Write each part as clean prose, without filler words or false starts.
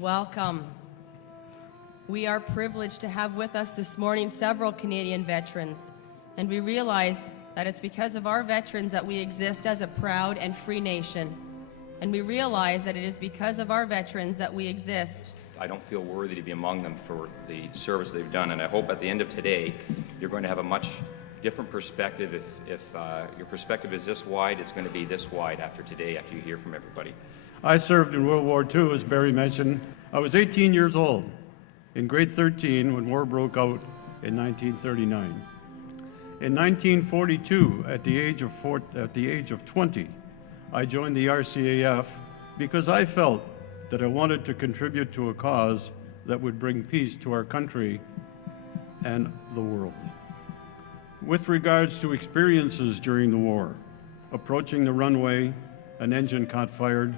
Welcome. We are privileged to have with us this morning several Canadian veterans, and we realize that it's because of our veterans that we exist as a proud and free nation. And we realize that it is because of our veterans that we exist. I don't feel worthy to be among them for the service they've done, and I hope at the end of today you're going to have a much different perspective. If your perspective is this wide, it's going to be this wide after today, after you hear from everybody. I served in World War II, as Barry mentioned. I was 18 years old, in grade 13, when war broke out in 1939. In 1942, at the age of 20, I joined the RCAF because I felt that I wanted to contribute to a cause that would bring peace to our country and the world. With regards to experiences during the war, approaching the runway, an engine caught fired,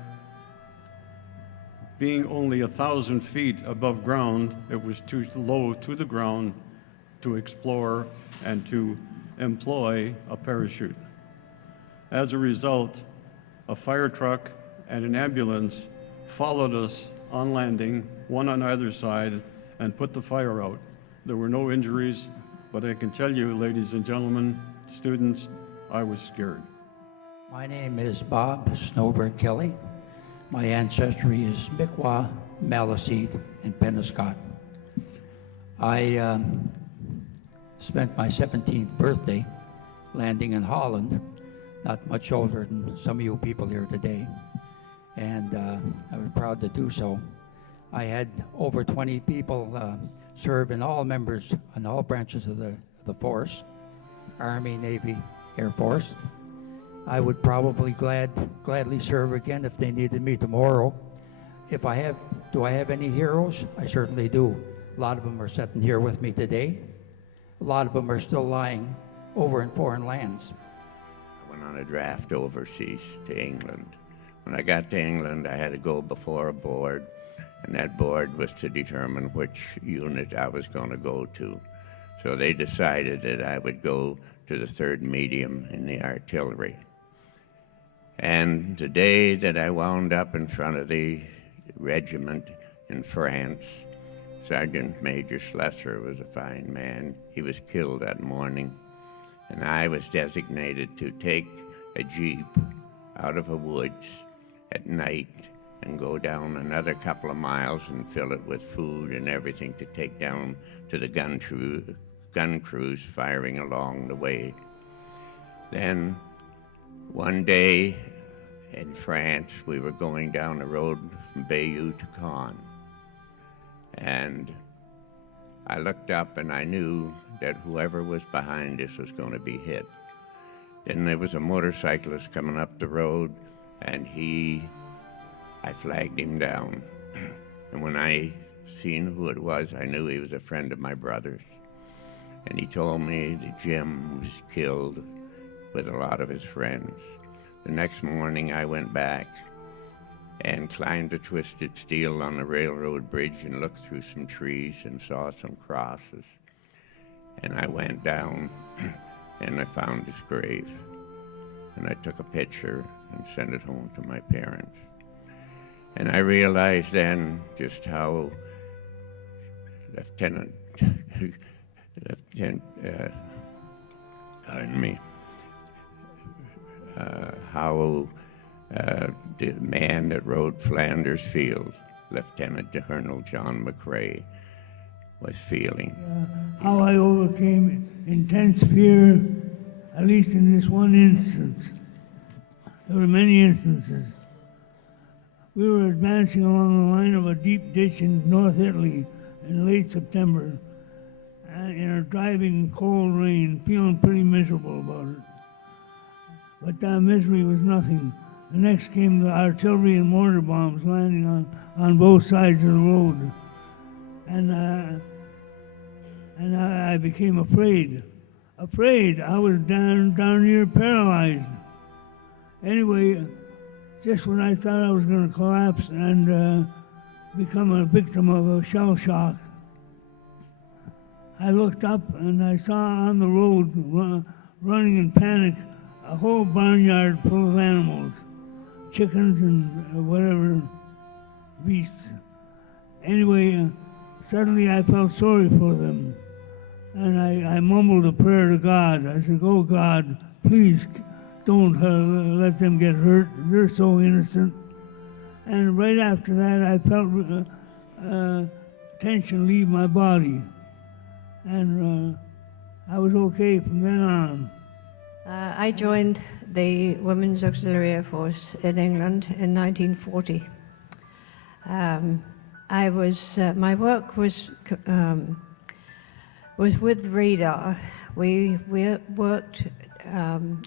being only 1,000 feet above ground, it was too low to the ground to explore and to employ a parachute. As a result, a fire truck and an ambulance followed us on landing, one on either side, and put the fire out. There were no injuries, but I can tell you, ladies and gentlemen, students, I was scared. My name is Bob Snowbird Kelly. My ancestry is Mi'kmaq, Maliseet, and Penobscot. I spent my 17th birthday landing in Holland, not much older than some of you people here today, and I was proud to do so. I had over 20 people serve in all members and all branches of the force, Army, Navy, Air Force. I would probably gladly serve again if they needed me tomorrow. Do I have any heroes? I certainly do. A lot of them are sitting here with me today. A lot of them are still lying over in foreign lands. I went on a draft overseas to England. When I got to England, I had to go before a board, and that board was to determine which unit I was going to go to. So they decided that I would go to the 3rd Medium in the artillery. And the day that I wound up in front of the regiment in France, Sergeant Major Slessor was a fine man. He was killed that morning, and I was designated to take a jeep out of the woods at night and go down another couple of miles and fill it with food and everything to take down to the gun crews firing along the way. Then one day in France, we were going down the road from Bayeux to Caen, and I looked up and I knew that whoever was behind us was going to be hit. Then there was a motorcyclist coming up the road, and I flagged him down. And when I seen who it was, I knew he was a friend of my brother's. And he told me that Jim was killed with a lot of his friends. The next morning I went back and climbed a twisted steel on the railroad bridge and looked through some trees and saw some crosses. And I went down and I found his grave. And I took a picture and sent it home to my parents. And I realized then just how how the man that rode Flanders Field, Lieutenant Colonel John McCrae, was feeling. How I overcame intense fear, at least in this one instance. There were many instances. We were advancing along the line of a deep ditch in North Italy in late September, in a driving cold rain, feeling pretty miserable about it. But that misery was nothing. The next came the artillery and mortar bombs landing on both sides of the road. And I became afraid. I was down near paralyzed. Anyway, just when I thought I was going to collapse and become a victim of a shell shock, I looked up and I saw on the road, running in panic, a whole barnyard full of animals, chickens and whatever beasts. Anyway, suddenly I felt sorry for them. And I mumbled a prayer to God. I said, "Oh God, please don't let them get hurt. They're so innocent." And right after that, I felt tension leave my body. And I was okay from then on. I joined the Women's Auxiliary Air Force in England in 1940. My work was with radar. We worked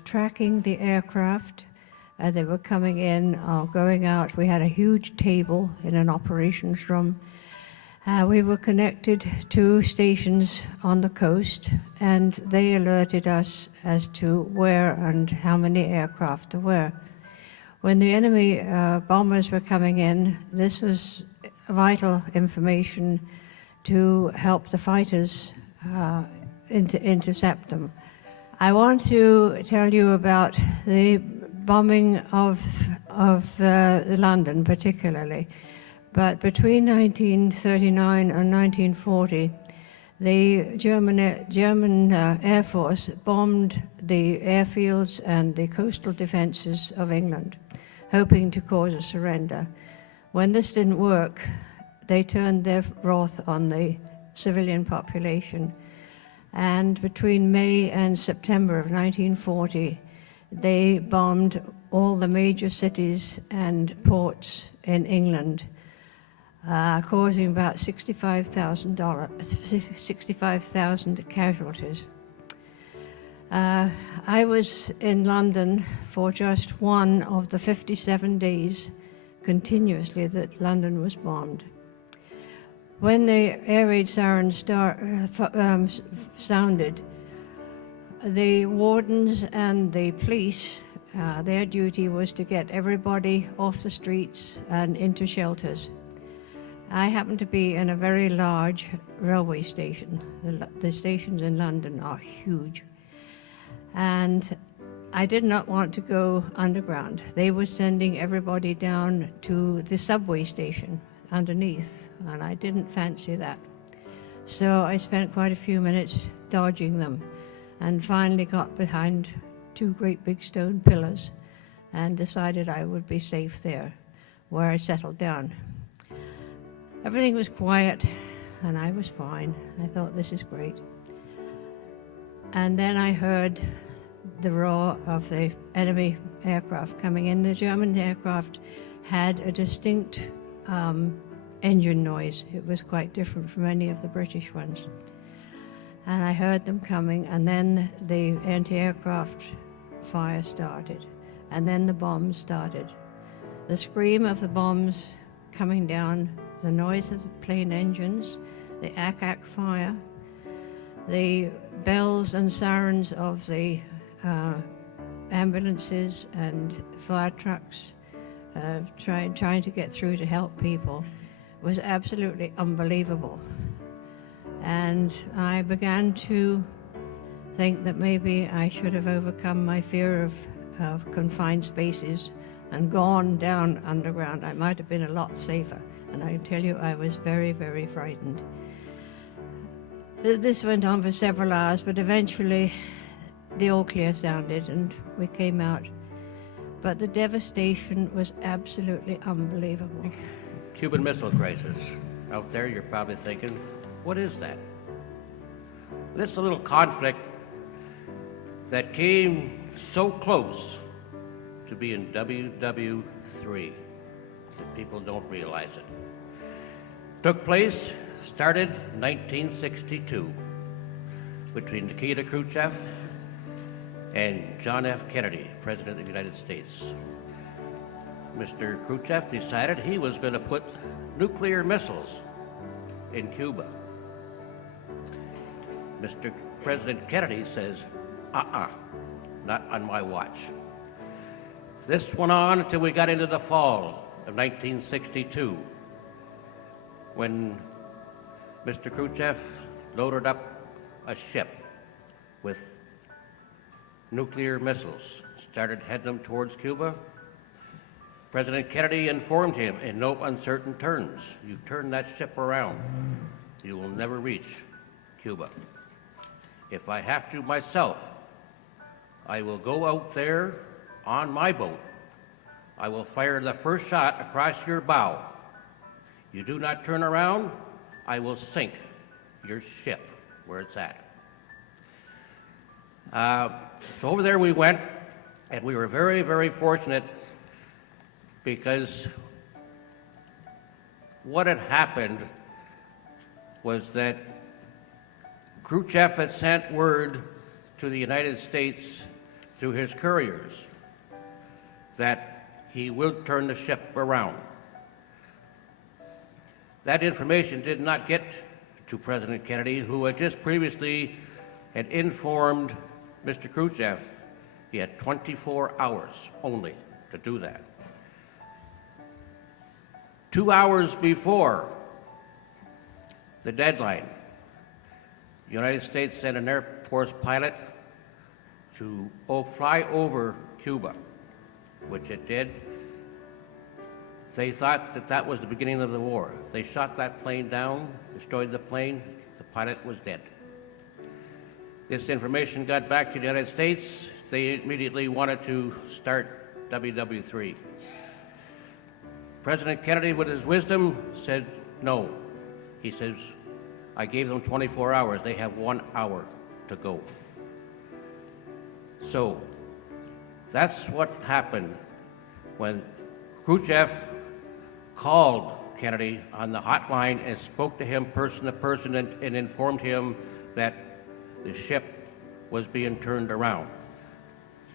tracking the aircraft as they were coming in or going out. We had a huge table in an operations room. We were connected to stations on the coast, and they alerted us as to where and how many aircraft there were. When the enemy bombers were coming in, this was vital information to help the fighters intercept them. I want to tell you about the bombing of London particularly. But between 1939 and 1940, the German Air Force bombed the airfields and the coastal defenses of England, hoping to cause a surrender. When this didn't work, they turned their wrath on the civilian population. And between May and September of 1940, they bombed all the major cities and ports in England, causing about 65,000 casualties. I was in London for just one of the 57 days continuously that London was bombed. When the air raid sirens sounded, the wardens and the police, their duty was to get everybody off the streets and into shelters. I happened to be in a very large railway station. The stations in London are huge. And I did not want to go underground. They were sending everybody down to the subway station underneath, and I didn't fancy that. So I spent quite a few minutes dodging them and finally got behind two great big stone pillars and decided I would be safe there, where I settled down. Everything was quiet, and I was fine. I thought, this is great. And then I heard the roar of the enemy aircraft coming in. The German aircraft had a distinct engine noise. It was quite different from any of the British ones. And I heard them coming, and then the anti-aircraft fire started, and then the bombs started. The scream of the bombs coming down, the noise of the plane engines, the ack-ack fire, the bells and sirens of the ambulances and fire trucks trying to get through to help people was absolutely unbelievable. And I began to think that maybe I should have overcome my fear of confined spaces and gone down underground. I might have been a lot safer. And I tell you, I was very, very frightened. This went on for several hours, but eventually the all clear sounded and we came out. But the devastation was absolutely unbelievable. Cuban Missile Crisis. Out there, you're probably thinking, what is that? This is a little conflict that came so close to being WW3 that people don't realize it. Took place, started 1962 between Nikita Khrushchev and John F. Kennedy, President of the United States. Mr. Khrushchev decided he was going to put nuclear missiles in Cuba. Mr. President Kennedy says, not on my watch. This went on until we got into the fall of 1962, when Mr. Khrushchev loaded up a ship with nuclear missiles, started heading them towards Cuba. President Kennedy informed him in no uncertain terms, you turn that ship around, you will never reach Cuba. If I have to myself, I will go out there on my boat. I will fire the first shot across your bow. You do not turn around, I will sink your ship where it's at. So over there we went, and we were very, very fortunate because what had happened was that Khrushchev had sent word to the United States through his couriers that he would turn the ship around. That information did not get to President Kennedy, who had just previously had informed Mr. Khrushchev he had 24 hours only to do that. 2 hours before the deadline, the United States sent an Air Force pilot to fly over Cuba, which it did. They thought that that was the beginning of the war. They shot that plane down, destroyed the plane, the pilot was dead. This information got back to the United States. They immediately wanted to start WW3. President Kennedy, with his wisdom, said no. He says, I gave them 24 hours. They have 1 hour to go. So that's what happened when Khrushchev called Kennedy on the hotline and spoke to him person to person and informed him that the ship was being turned around.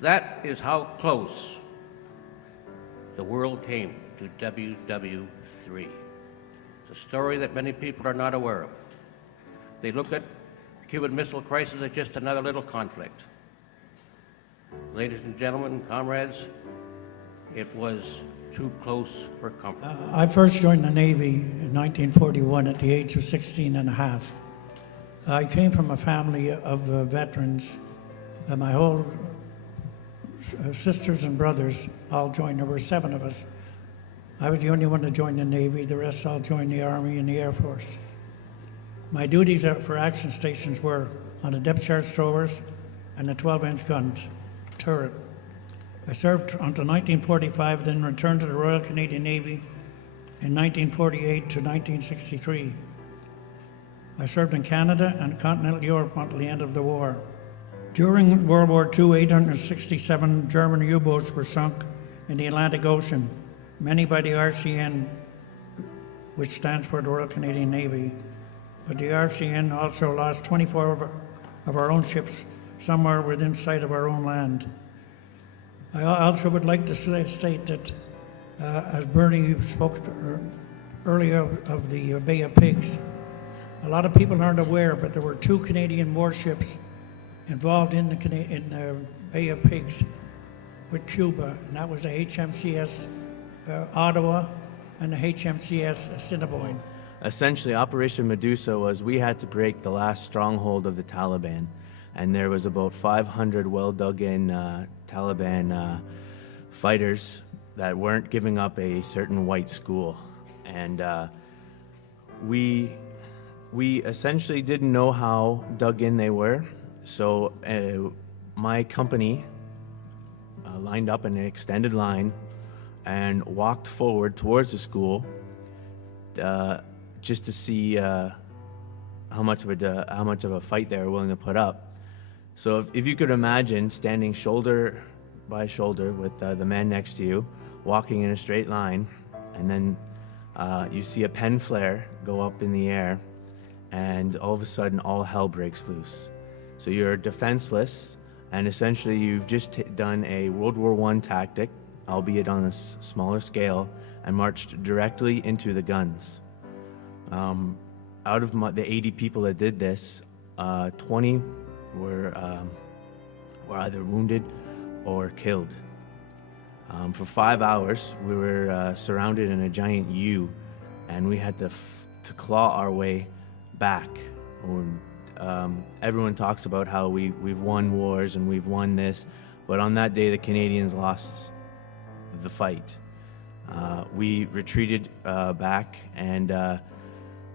That is how close the world came to WW3. It's a story that many people are not aware of. They look at the Cuban Missile Crisis as just another little conflict. Ladies and gentlemen, comrades, it was too close for comfort. I first joined the Navy in 1941 at the age of 16 and a half. I came from a family of veterans. My whole sisters and brothers all joined. There were 7 of us. I was the only one to join the Navy. The rest all joined the Army and the Air Force. My duties for action stations were on the depth charge throwers and the 12-inch guns turret. I served until 1945, then returned to the Royal Canadian Navy in 1948 to 1963. I served in Canada and continental Europe until the end of the war. During World War II, 867 German U-boats were sunk in the Atlantic Ocean, many by the RCN, which stands for the Royal Canadian Navy. But the RCN also lost 24 of our own ships somewhere within sight of our own land. I also would like to state that, as Bernie spoke earlier of the Bay of Pigs, a lot of people aren't aware, but there were 2 Canadian warships involved in the Bay of Pigs with Cuba, and that was the HMCS Ottawa and the HMCS Assiniboine. Essentially, Operation Medusa was we had to break the last stronghold of the Taliban, and there was about 500 well-dug-in Taliban fighters that weren't giving up a certain white school, and we essentially didn't know how dug in they were. So my company lined up in an extended line and walked forward towards the school just to see how much of a fight they were willing to put up. So if you could imagine standing shoulder by shoulder with the man next to you, walking in a straight line, and then you see a pen flare go up in the air, and all of a sudden all hell breaks loose. So you're defenseless, and essentially you've just done a World War I tactic, albeit on a smaller scale, and marched directly into the guns. Out of the 80 people that did this, 20 were either wounded or killed. For 5 hours, we were surrounded in a giant U, and we had to claw our way back. Everyone talks about how we've won wars and we've won this, but on that day the Canadians lost the fight. We retreated back, and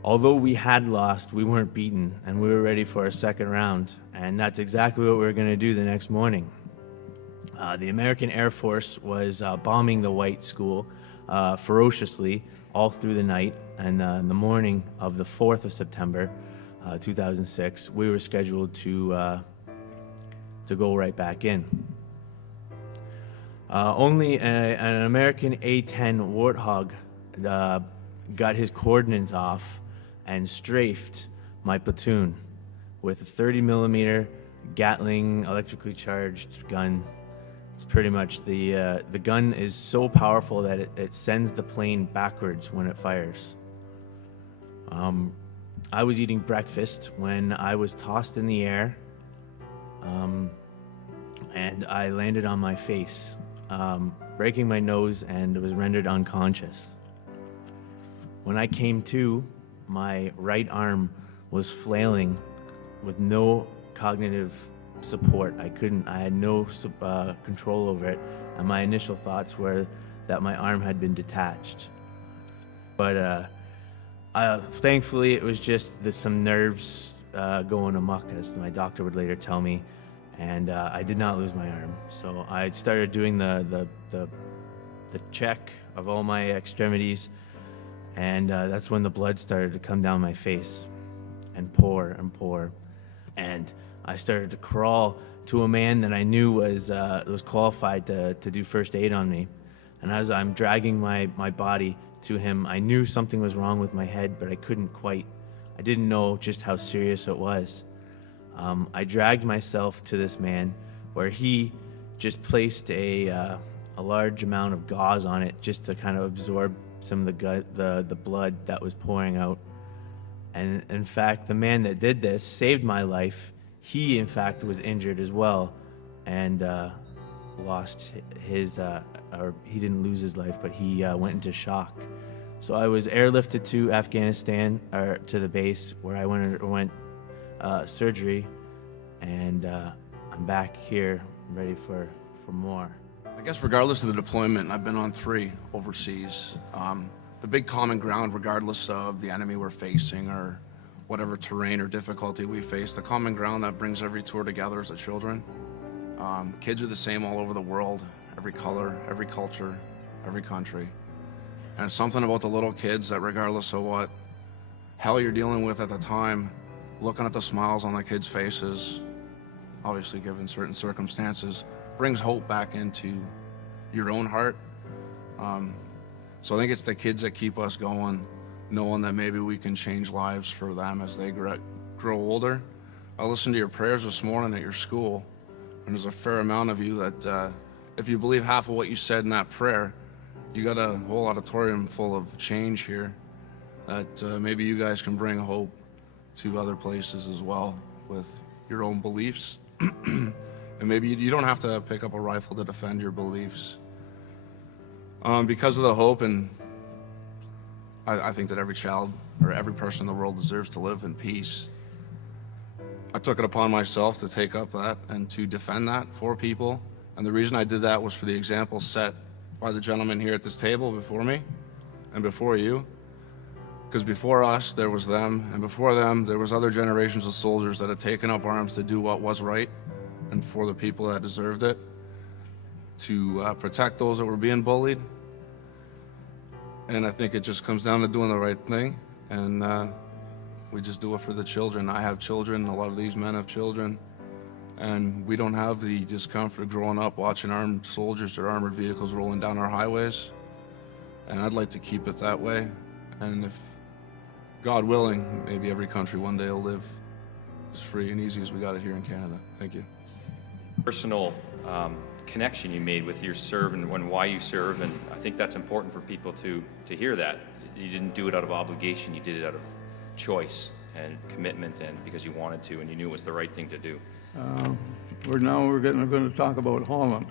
although we had lost, we weren't beaten, and we were ready for a second round. And that's exactly what we were going to do the next morning. The American Air Force was bombing the white school ferociously all through the night, and in the morning of the 4th of September, 2006, we were scheduled to go right back in. Only an American A-10 Warthog got his coordinates off and strafed my platoon with a 30 millimeter Gatling electrically charged gun. It's pretty much the gun is so powerful that it sends the plane backwards when it fires. I was eating breakfast when I was tossed in the air, and I landed on my face, breaking my nose, and was rendered unconscious. When I came to, my right arm was flailing with no cognitive support. I had no control over it, and my initial thoughts were that my arm had been detached. But thankfully, it was just some nerves going amok, as my doctor would later tell me, and I did not lose my arm. So I started doing the check of all my extremities, and that's when the blood started to come down my face and pour and pour. And I started to crawl to a man that I knew was qualified to do first aid on me. And as I'm dragging my body to him, I knew something was wrong with my head, but I didn't know just how serious it was. I dragged myself to this man, where he just placed a large amount of gauze on it just to kind of absorb some of the blood that was pouring out. And in fact, the man that did this saved my life. He, in fact, was injured as well, and lost his, or he didn't lose his life, but he went into shock. So I was airlifted to Afghanistan, or to the base, where I went surgery, and I'm back here ready for more. I guess regardless of the deployment, I've been on 3 overseas. The big common ground, regardless of the enemy we're facing or whatever terrain or difficulty we face, the common ground that brings every tour together is the children. Kids are the same all over the world, every color, every culture, every country. And something about the little kids that, regardless of what hell you're dealing with at the time, looking at the smiles on the kids' faces, obviously given certain circumstances, brings hope back into your own heart. So I think it's the kids that keep us going, knowing that maybe we can change lives for them as they grow older. I listened to your prayers this morning at your school, and there's a fair amount of you that if you believe half of what you said in that prayer, you got a whole auditorium full of change here that maybe you guys can bring hope to other places as well with your own beliefs. And maybe you don't have to pick up a rifle to defend your beliefs. Because of the hope, and I think that every child or every person in the world deserves to live in peace. I took it upon myself to take up that and to defend that for people. And the reason I did that was for the example set by the gentleman here at this table before me and before you. Because before us, there was them, and before them, there was other generations of soldiers that had taken up arms to do what was right and for the people that deserved it, to protect those that were being bullied. And I think it just comes down to doing the right thing, and we just do it for the children. I have children, a lot of these men have children, and we don't have the discomfort of growing up watching armed soldiers or armored vehicles rolling down our highways, and I'd like to keep it that way. And if God willing, maybe every country one day will live as free and easy as we got it here in Canada. Thank you. Personal connection you made with your serve and why you serve, and I think that's important for people to hear that. You didn't do it out of obligation, you did it out of choice and commitment, and because you wanted to and you knew it was the right thing to do. We're going to talk about Holland.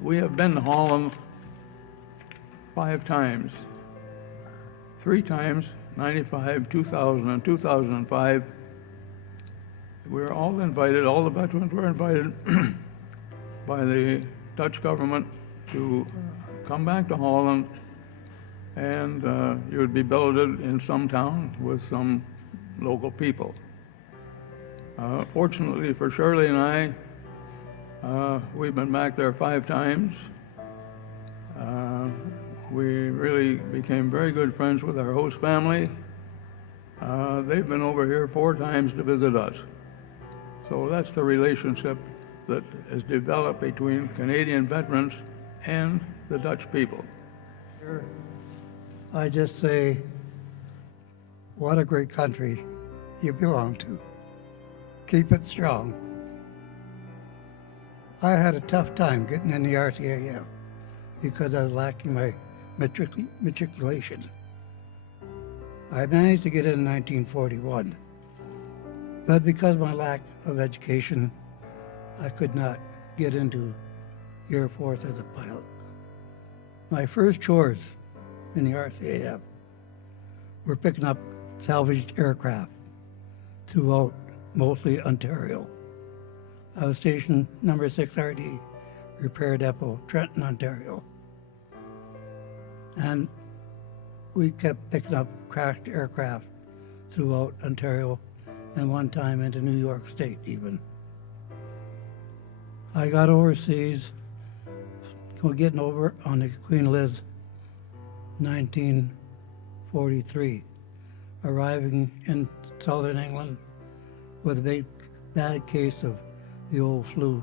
We have been to Holland 5 times. 3 times, 95, 2000, and 2005. We were all invited, all the veterans were invited by the Dutch government to come back to Holland, and you would be billeted in some town with some local people. Fortunately for Shirley and I, we've been back there 5 times. We really became very good friends with our host family. They've been over here 4 times to visit us. So that's the relationship that has developed between Canadian veterans and the Dutch people. I just say, what a great country you belong to. Keep it strong. I had a tough time getting in the RCAF because I was lacking my matriculation. I managed to get in 1941, but because of my lack of education, I could not get into the Air Force as a pilot. My first chores in the RCAF were picking up salvaged aircraft throughout mostly Ontario. I was stationed number 6 RD, Repair Depot, Trenton, Ontario. And we kept picking up crashed aircraft throughout Ontario and one time into New York State even. I got overseas, getting over on the Queen Liz 1943, arriving in southern England with a big bad case of the old flu.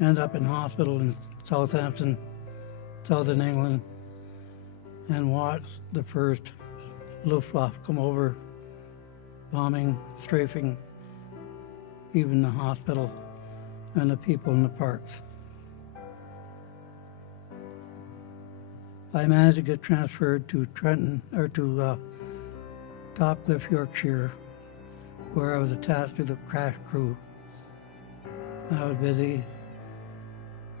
End up in hospital in Southampton, southern England, and watched the first Luftwaffe come over, bombing, strafing, even the hospital and the people in the parks. I managed to get transferred to Trenton, or to Topcliffe, Yorkshire, where I was attached to the crash crew. I was busy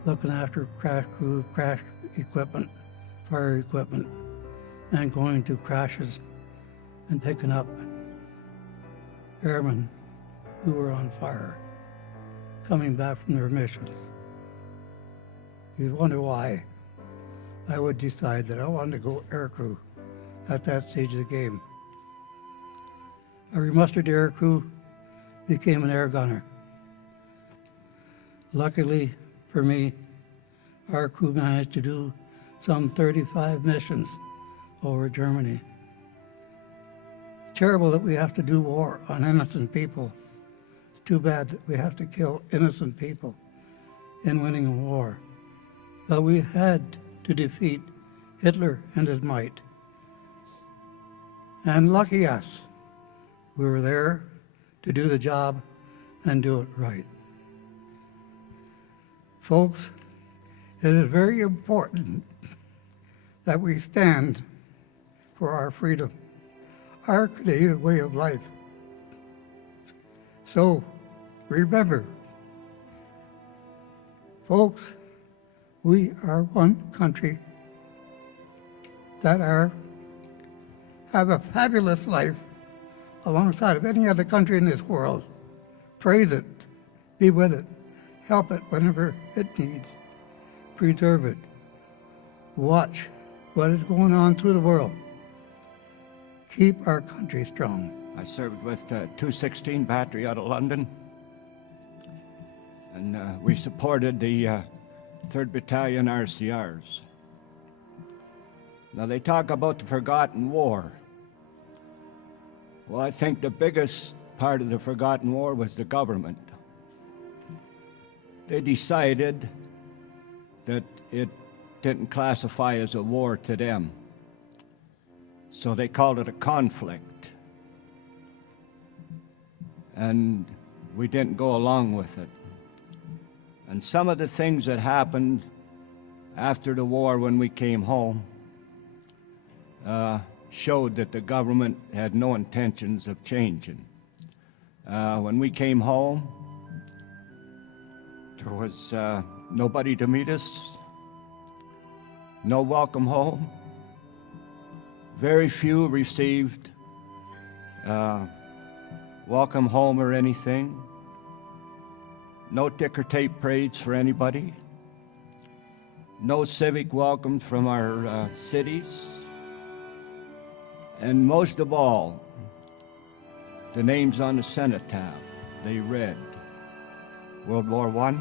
looking after crash crew, crash equipment, fire equipment, and going to crashes and picking up airmen who were on fire, coming back from their missions. You'd wonder why I would decide that I wanted to go aircrew at that stage of the game. I remustered the aircrew, became an air gunner. Luckily for me, our crew managed to do some 35 missions over Germany. Terrible that we have to do war on innocent people. It's too bad that we have to kill innocent people in winning a war. But we had to defeat Hitler and his might. And lucky us, we were there to do the job and do it right. Folks, it is very important that we stand for our freedom, our Canadian way of life. So remember, folks, we are one country that have a fabulous life alongside of any other country in this world. Praise it, be with it, help it whenever it needs, preserve it, watch what is going on through the world. Keep our country strong. I served with 216 Battery out of London, and we supported the 3rd Battalion RCRs. Now they talk about the forgotten war. Well, I think the biggest part of the forgotten war was the government. They decided that it didn't classify as a war to them, so they called it a conflict. And we didn't go along with it. And some of the things that happened after the war when we came home showed that the government had no intentions of changing. When we came home, there was nobody to meet us, no welcome home. Very few received welcome home or anything. No ticker tape parades for anybody. no civic welcome from our cities, and most of all, the names on the cenotaph, they read World War I,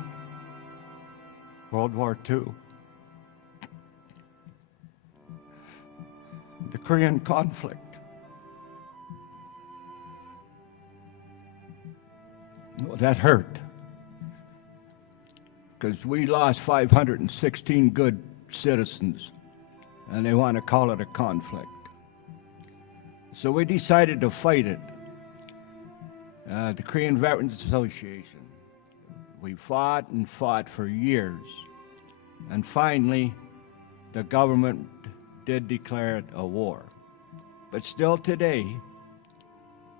World War II, the Korean conflict. Well, that hurt, because we lost 516 good citizens, and they want to call it a conflict. So we decided to fight it. The Korean Veterans Association. We fought and fought for years, and finally, the government did declare it a war. But still today,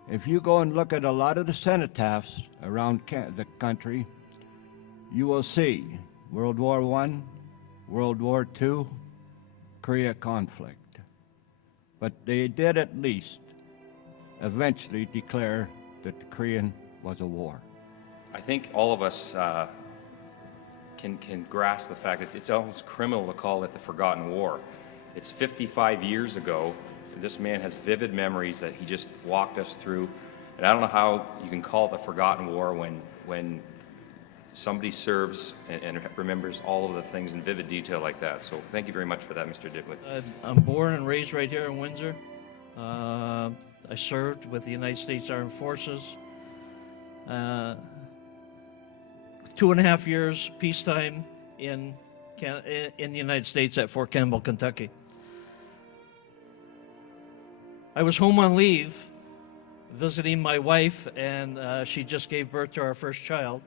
if you go and look at a lot of the cenotaphs around the country, you will see World War I, World War II, Korea conflict. But they did at least eventually declare that the Korean was a war. I think all of us can grasp the fact that it's almost criminal to call it the Forgotten War. It's 55 years ago. This man has vivid memories that he just walked us through. And I don't know how you can call it the Forgotten War when somebody serves and remembers all of the things in vivid detail like that. So thank you very much for that, Mr. Dibley. I'm born and raised right here in Windsor. I served with the United States Armed Forces. 2.5 years peacetime in the United States at Fort Campbell, Kentucky. I was home on leave visiting my wife, and she just gave birth to our first child.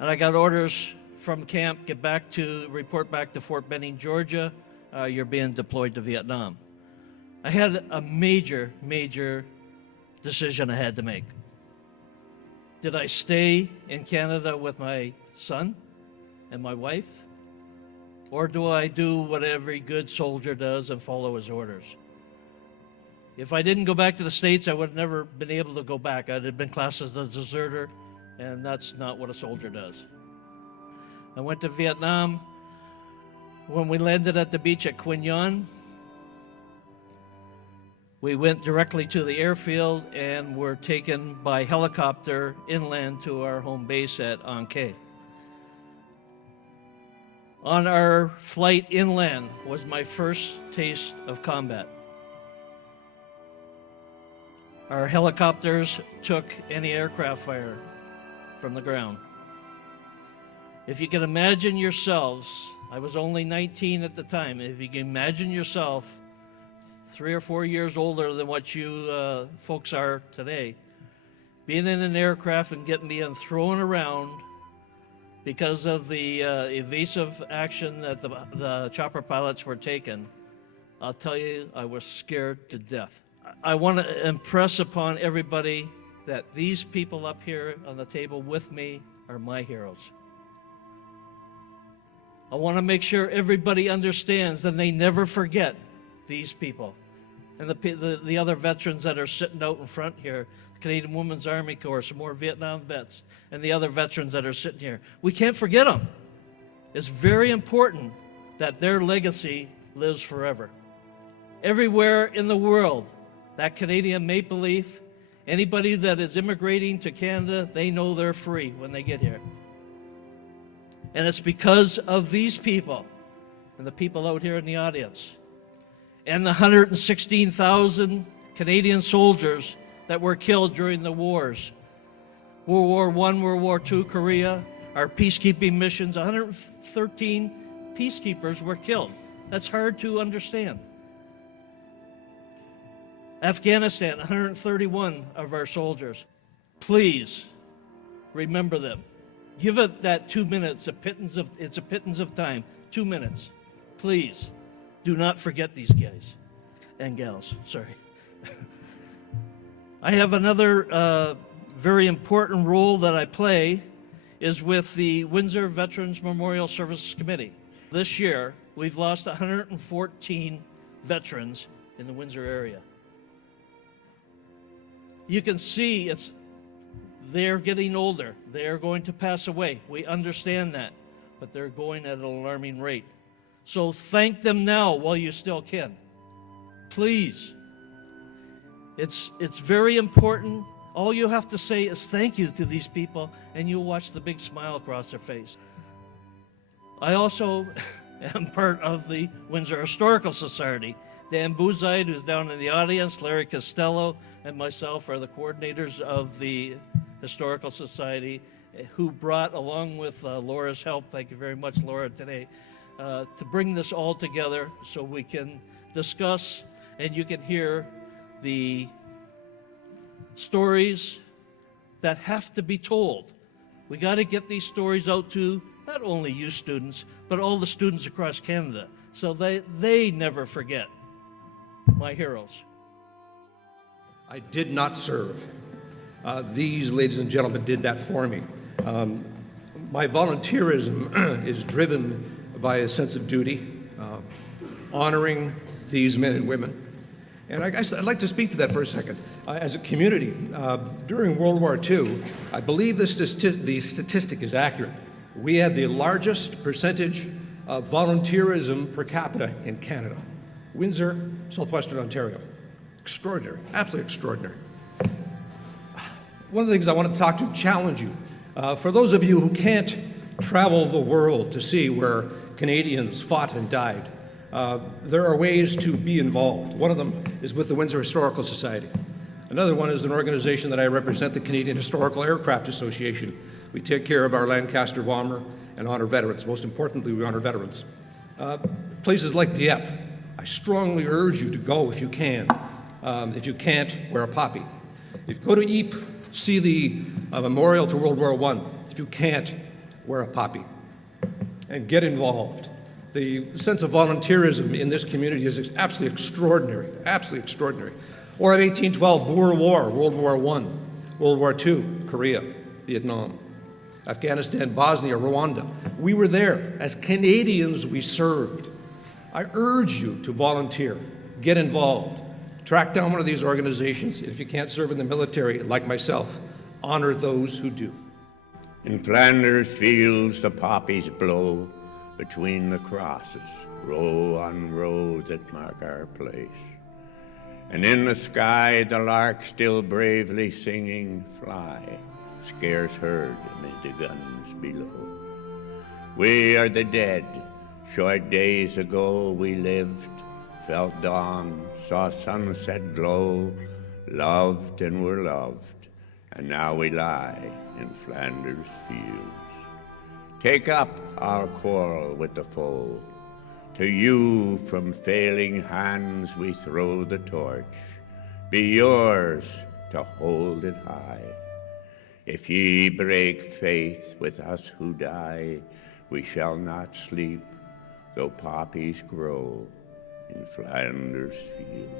And I got orders from camp, report back to Fort Benning, Georgia. You're being deployed to Vietnam. I had a major, major decision I had to make. Did I stay in Canada with my son and my wife? Or do I do what every good soldier does and follow his orders? If I didn't go back to the States, I would have never been able to go back. I'd have been classed as a deserter, and that's not what a soldier does. I went to Vietnam. When we landed at the beach at Quy Nhon, we went directly to the airfield and were taken by helicopter inland to our home base at An Khê. On our flight inland was my first taste of combat. Our helicopters took anti-aircraft fire from the ground. If you can imagine yourselves, I was only 19 at the time, if you can imagine yourself 3 or 4 years older than what you folks are today, being in an aircraft and being thrown around because of the evasive action that the chopper pilots were taking, I'll tell you, I was scared to death. I want to impress upon everybody that these people up here on the table with me are my heroes. I want to make sure everybody understands that they never forget these people. And the other veterans that are sitting out in front here, the Canadian Women's Army Corps, some more Vietnam vets, and the other veterans that are sitting here. We can't forget them. It's very important that their legacy lives forever. Everywhere in the world, that Canadian maple leaf, anybody that is immigrating to Canada, they know they're free when they get here. And it's because of these people and the people out here in the audience and the 116,000 Canadian soldiers that were killed during the wars. World War I, World War II, Korea, our peacekeeping missions, 113 peacekeepers were killed. That's hard to understand. Afghanistan, 131 of our soldiers. Please remember them. Give it that 2 minutes, it's a pittance of time. 2 minutes. Please do not forget these guys and gals. Sorry. I have another very important role that I play is with the Windsor Veterans Memorial Services Committee. This year, we've lost 114 veterans in the Windsor area. You can see they're getting older. They're going to pass away. We understand that. but they're going at an alarming rate. So thank them now while you still can. Please. It's very important. All you have to say is thank you to these people, and you'll watch the big smile across their face. I also am part of the Windsor Historical Society. Dan Buzide, who's down in the audience, Larry Costello, and myself are the coordinators of the Historical Society, who brought, along with Laura's help, thank you very much, Laura, today, to bring this all together so we can discuss and you can hear the stories that have to be told. We got to get these stories out to not only you students, but all the students across Canada, so they never forget my heroes. I did not serve. These, ladies and gentlemen, did that for me. My volunteerism is driven by a sense of duty, honoring these men and women. And I guess I'd like to speak to that for a second. As a community, during World War II, I believe the statistic is accurate. We had the largest percentage of volunteerism per capita in Canada. Windsor, southwestern Ontario. Extraordinary, absolutely extraordinary. One of the things I want to challenge you, for those of you who can't travel the world to see where Canadians fought and died, there are ways to be involved. One of them is with the Windsor Historical Society. Another one is an organization that I represent, the Canadian Historical Aircraft Association. We take care of our Lancaster bomber and honor veterans. Most importantly, we honor veterans. Places like Dieppe, I strongly urge you to go if you can. If you can't, wear a poppy. If you go to Ypres, see the memorial to World War I. If you can't, wear a poppy. And get involved. The sense of volunteerism in this community is absolutely extraordinary, absolutely extraordinary. War of 1812, Boer War, World War I, World War II, Korea, Vietnam, Afghanistan, Bosnia, Rwanda. We were there. As Canadians, we served. I urge you to volunteer, get involved, track down one of these organizations. If you can't serve in the military, like myself, honor those who do. In Flanders fields the poppies blow between the crosses, row on row that mark our place. And in the sky the lark still bravely singing fly, scarce heard amid the guns below. We are the dead. Short days ago we lived, felt dawn, saw sunset glow, loved and were loved, and now we lie in Flanders fields. Take up our quarrel with the foe. To you from failing hands we throw the torch. Be yours to hold it high. If ye break faith with us who die, we shall not sleep, though poppies grow in Flanders fields.